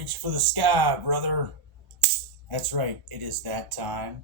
Reach for the sky, brother. That's right, it is that time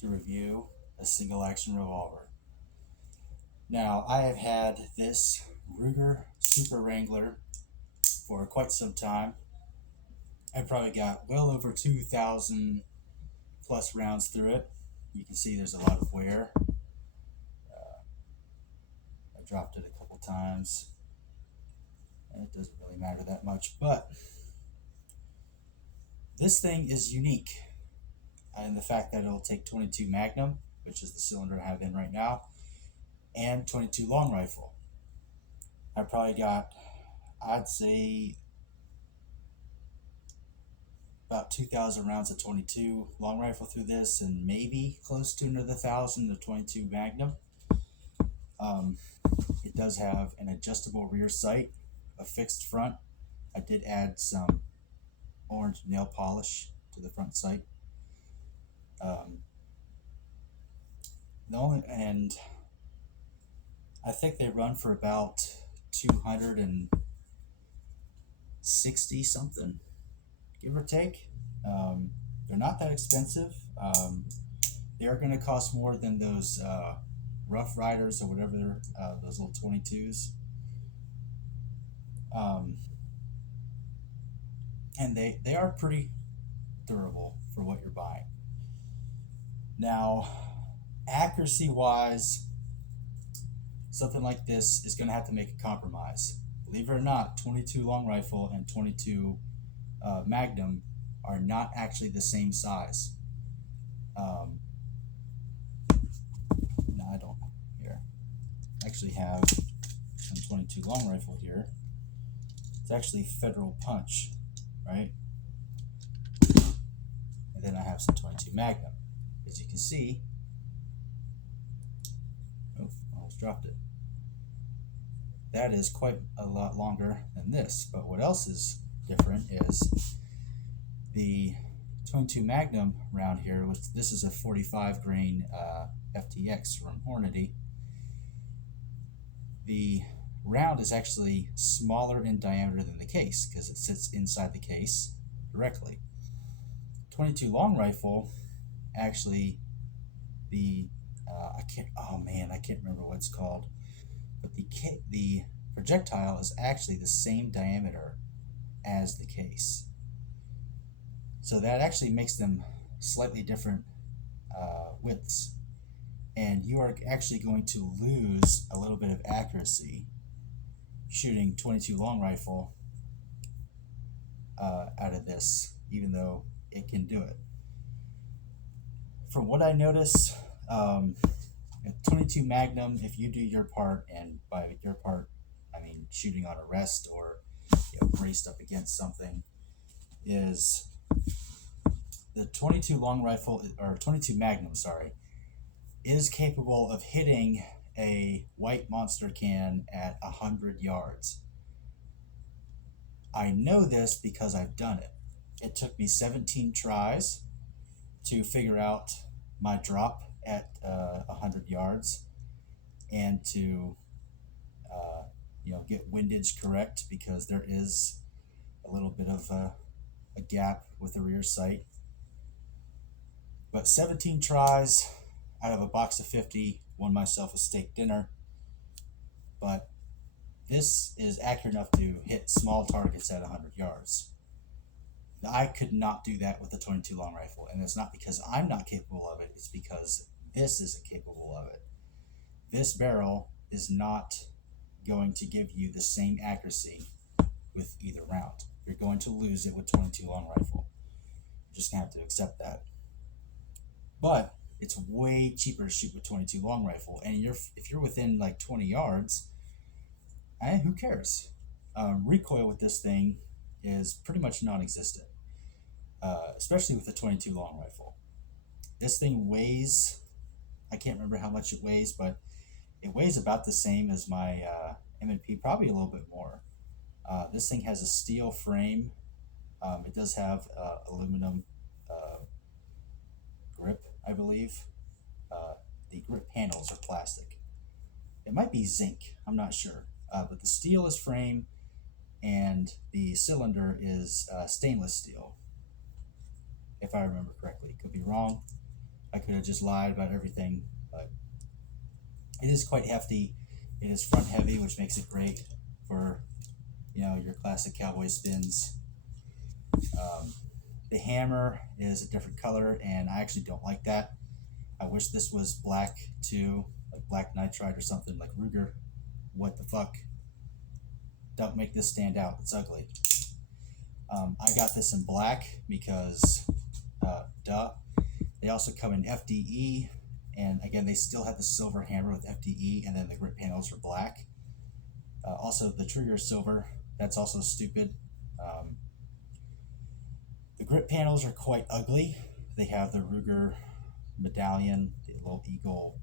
to review a single action revolver. Now, I have had this Ruger Super Wrangler for quite some time. I probably got well over 2,000 plus rounds through it. You can see there's a lot of wear. I dropped it a couple times, and it doesn't really matter that much, but this thing is unique in the fact that it'll take 22 Magnum, which is the cylinder I have in right now, and 22 long rifle. I probably got, I'd say, about 2,000 rounds of 22 long rifle through this, and maybe close to another 1,000 of 22 Magnum. It does have an adjustable rear sight, a fixed front. I did add some orange nail polish to the front sight. And I think they run for about 260 something, give or take. They're not that expensive. They are going to cost more than those Rough Riders or whatever, those little 22s. And they are pretty durable for what you're buying. Now, accuracy wise, something like this is going to have to make a compromise. Believe it or not, 22 long rifle and 22 Magnum are not actually the same size. No, I don't. Here, I actually have some 22 long rifle here. It's actually Federal Punch, right? And then I have some 22 Magnum. As you can see, oh, I almost dropped it. That is quite a lot longer than this. But what else is different is the 22 Magnum round here, which this is a 45 grain FTX from Hornady. The round is actually smaller in diameter than the case because it sits inside the case directly. 22 long rifle, actually, I can't remember what it's called, but the projectile is actually the same diameter as the case. So that actually makes them slightly different widths. And you are actually going to lose a little bit of accuracy shooting 22 long rifle out of this, even though it can do it. From what I notice, 22 Magnum, if you do your part, and by your part, I mean shooting on a rest or braced up against something, is the 22 long rifle, or 22 Magnum, sorry, is capable of hitting a white monster can at 100 yards. I know this because I've done it. It took me 17 tries to figure out my drop at 100 yards and to get windage correct, because there is a little bit of a gap with the rear sight. But 17 tries out of a box of 50 won myself a steak dinner. But this is accurate enough to hit small targets at 100 yards. I could not do that with the 22 long rifle, and it's not because I'm not capable of it, it's because this isn't capable of it. This barrel is not going to give you the same accuracy with either round. You're going to lose it with 22 long rifle. You're just going to have to accept that. But it's way cheaper to shoot with 22 long rifle, and if you're within like 20 yards, who cares? Recoil with this thing is pretty much non-existent, especially with the 22 long rifle. This thing weighs, I can't remember how much it weighs, but it weighs about the same as my M&P, probably a little bit more. This thing has a steel frame. It does have aluminum grip, I believe. The grip handles are plastic. It might be zinc, I'm not sure. But the steel is frame. and the cylinder is stainless steel, if I remember correctly. Could be wrong. I could have just lied about everything, but it is quite hefty. It is front heavy, which makes it great for, you know, your classic cowboy spins. The hammer is a different color, and I actually don't like that. I wish this was black too, like black nitride or something, like Ruger. What the fuck? Don't make this stand out. It's ugly. I got this in black because, duh. They also come in FDE, and again, they still have the silver hammer with FDE, and then the grip panels are black. Also, the trigger is silver. That's also stupid. The grip panels are quite ugly. They have the Ruger medallion, the little eagle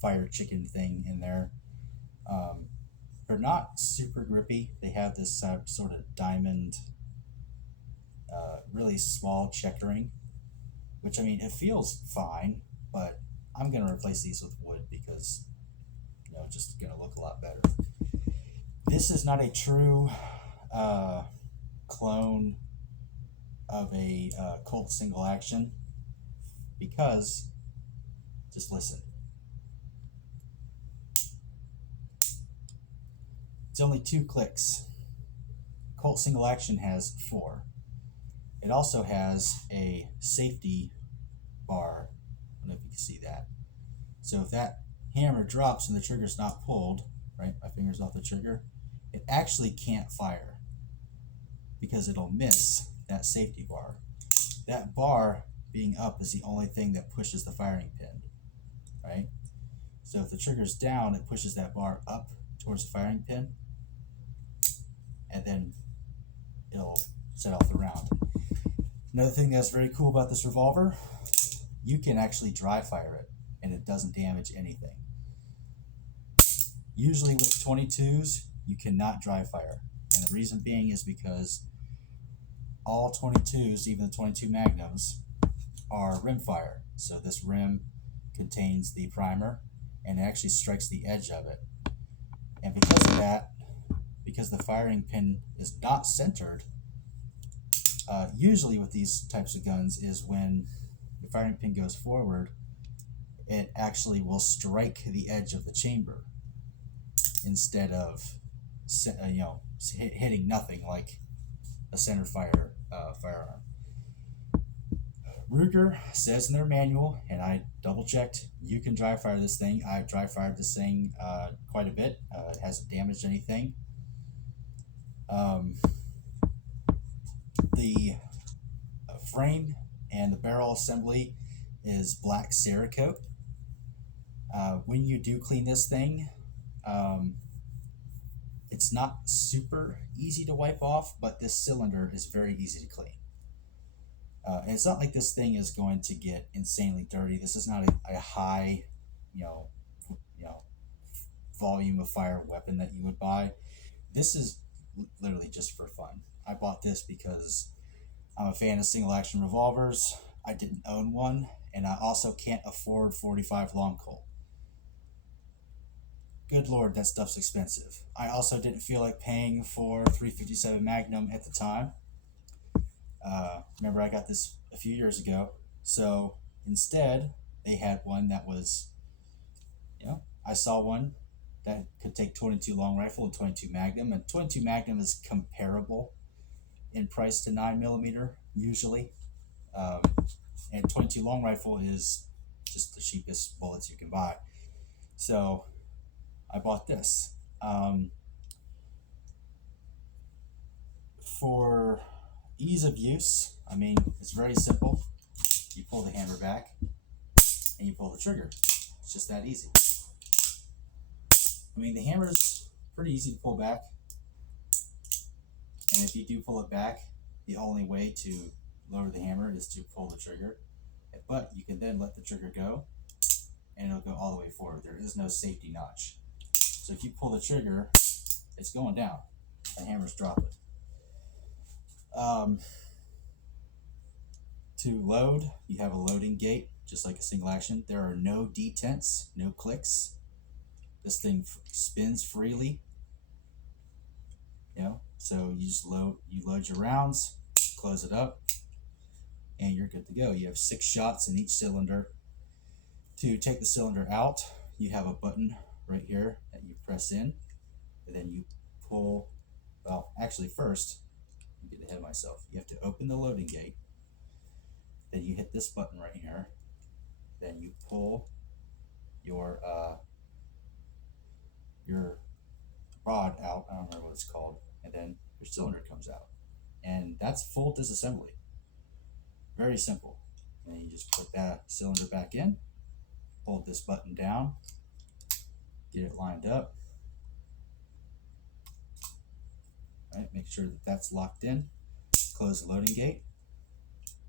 fire chicken thing in there. They're not super grippy. They have this sort of diamond, really small checkering, which, I mean, it feels fine, but I'm going to replace these with wood because, you know, just going to look a lot better. This is not a true clone of a Colt single action because, just listen. It's only 2 clicks. Colt single action has 4. It also has a safety bar. I don't know if you can see that. So if that hammer drops and the trigger's not pulled, right, my finger's off the trigger, it actually can't fire because it'll miss that safety bar. That bar being up is the only thing that pushes the firing pin, right? So if the trigger's down, it pushes that bar up towards the firing pin, and then it'll set off the round. Another thing that's very cool about this revolver, you can actually dry fire it, and it doesn't damage anything. Usually with 22s, you cannot dry fire, and the reason being is because all 22s, even the 22 Magnums, are rimfire. So this rim contains the primer, and it actually strikes the edge of it. And because of that, because the firing pin is not centered, usually with these types of guns is when the firing pin goes forward, it actually will strike the edge of the chamber instead of hitting nothing like a center fire firearm. Ruger says in their manual, and I double checked, you can dry fire this thing. I've dry fired this thing quite a bit. It hasn't damaged anything. The frame and the barrel assembly is black Cerakote. When you do clean this thing, it's not super easy to wipe off, but this cylinder is very easy to clean. And it's not like this thing is going to get insanely dirty. This is not a high, volume of fire weapon that you would buy. This is literally just for fun. I bought this because I'm a fan of single action revolvers. I didn't own one, and I also can't afford 45 long Colt. Good Lord, that stuff's expensive. I also didn't feel like paying for 357 Magnum at the time. Remember, I got this a few years ago. So instead, they had one that was, I saw one that could take 22 long rifle and 22 Magnum. And 22 Magnum is comparable in price to 9mm usually. And 22 long rifle is just the cheapest bullets you can buy. So I bought this. For ease of use, I mean, it's very simple. You pull the hammer back and you pull the trigger. It's just that easy. I mean, the hammer's pretty easy to pull back. And if you do pull it back, the only way to lower the hammer is to pull the trigger. But you can then let the trigger go and it'll go all the way forward. There is no safety notch. So if you pull the trigger, it's going down. The hammer's dropping. To load, you have a loading gate, just like a single action. There are no detents, no clicks. This thing spins freely. So you just load your rounds, close it up, and you're good to go. You have 6 shots in each cylinder. To take the cylinder out, you have a button right here that you press in, and then you pull. Well, actually, first, I'm getting ahead of myself. You have to open the loading gate. Then you hit this button right here. Then you pull your rod out. I don't remember what it's called, and then your cylinder comes out, and that's full disassembly. Very simple. And you just put that cylinder back in, hold this button down, get it lined up. Right, make sure that that's locked in. Close the loading gate,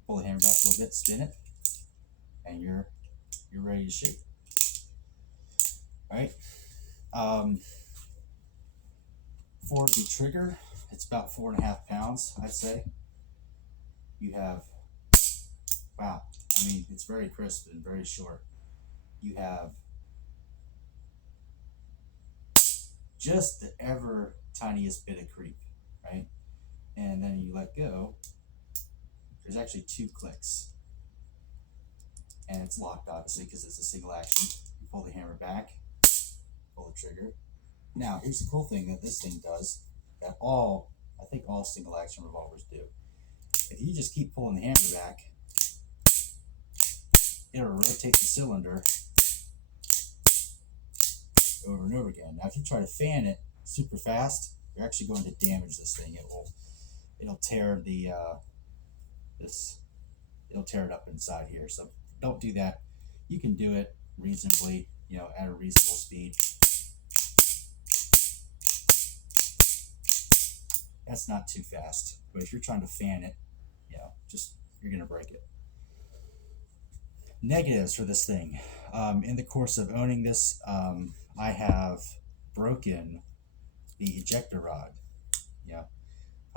pull the hammer back a little bit, spin it, and you're ready to shoot. All right. For the trigger, it's about 4.5 pounds, I'd say. You have, wow, I mean, it's very crisp and very short. You have just the ever tiniest bit of creep, right? And then you let go. There's actually 2 clicks. And it's locked, obviously, because it's a single action. You pull the hammer back, pull the trigger. Now, here's the cool thing that this thing does, that I think all single action revolvers do. If you just keep pulling the hammer back, it'll rotate the cylinder over and over again. Now, if you try to fan it super fast, you're actually going to damage this thing. It'll tear the it'll tear it up inside here. So don't do that. You can do it reasonably, at a reasonable speed. That's not too fast. But if you're trying to fan it, you're gonna break it. Negatives for this thing. In the course of owning this, I have broken the ejector rod.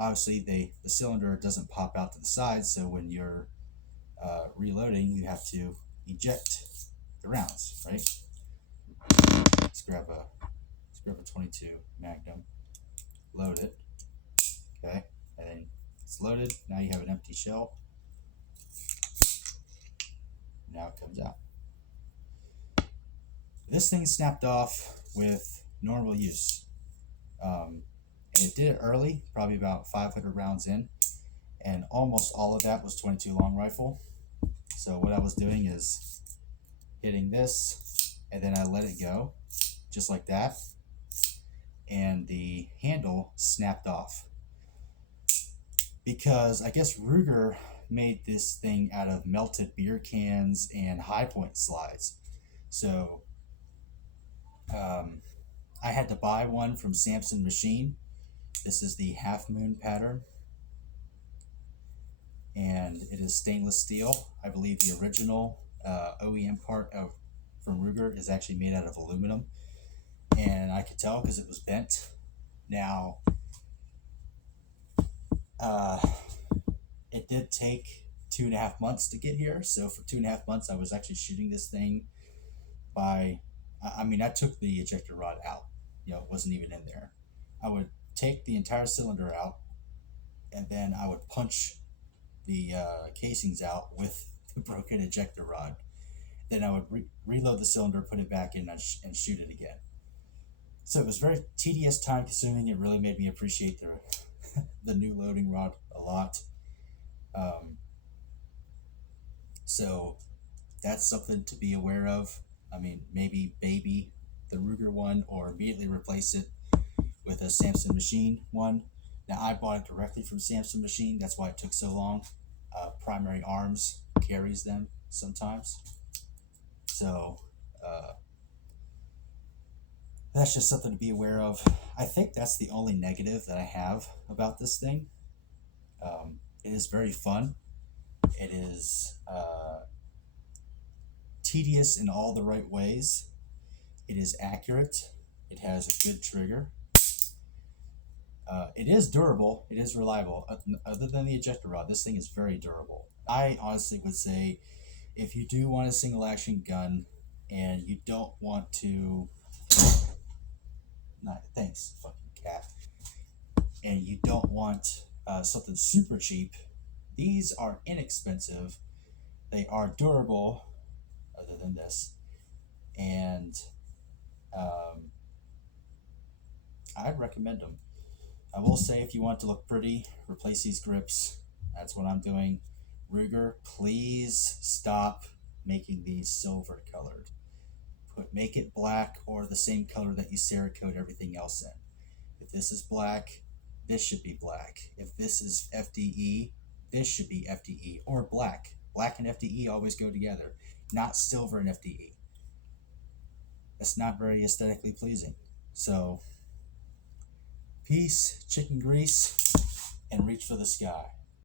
Obviously the cylinder doesn't pop out to the side, so when you're reloading, you have to eject the rounds, right? Let's grab a 22 Magnum, load it, okay, and then it's loaded. Now you have an empty shell. Now it comes out. This thing snapped off with normal use. And it did it early, probably about 500 rounds in, and almost all of that was 22 long rifle. So what I was doing is hitting this, and then I let it go, just like that, and the handle snapped off. Because I guess Ruger made this thing out of melted beer cans and high point slides. So I had to buy one from Samson Machine. This is the Half Moon pattern, and it is stainless steel. I believe the original OEM part from Ruger is actually made out of aluminum, and I could tell because it was bent. Now, it did take 2.5 months to get here, so for 2.5 months I was actually shooting this thing by, I took the ejector rod out, it wasn't even in there. I would take the entire cylinder out, and then I would punch the casings out with the broken ejector rod. Then I would reload the cylinder, put it back in, and shoot it again. So it was very tedious, time consuming. It really made me appreciate the new loading rod a lot. So that's something to be aware of. Maybe baby the Ruger one, or immediately replace it with a Samson Machine one. Now, I bought it directly from Samson Machine. That's why it took so long. Primary Arms carries them sometimes. So that's just something to be aware of. I think that's the only negative that I have about this thing. It is very fun. It is tedious in all the right ways. It is accurate. It has a good trigger. It is durable. It is reliable. Other than the ejector rod, this thing is very durable. I honestly would say, if you do want a single action gun and you don't want to, thanks, fucking cat. and you don't want something super cheap, these are inexpensive. They are durable, other than this, and um, I'd recommend them. I will say, if you want to look pretty, replace these grips. That's what I'm doing. Ruger, please stop making these silver colored. Make it black or the same color that you Cerakote everything else in. If this is black, this should be black. If this is FDE, this should be FDE or black. Black and FDE always go together, not silver and FDE. That's not very aesthetically pleasing. So, peace, chicken grease, and reach for the sky.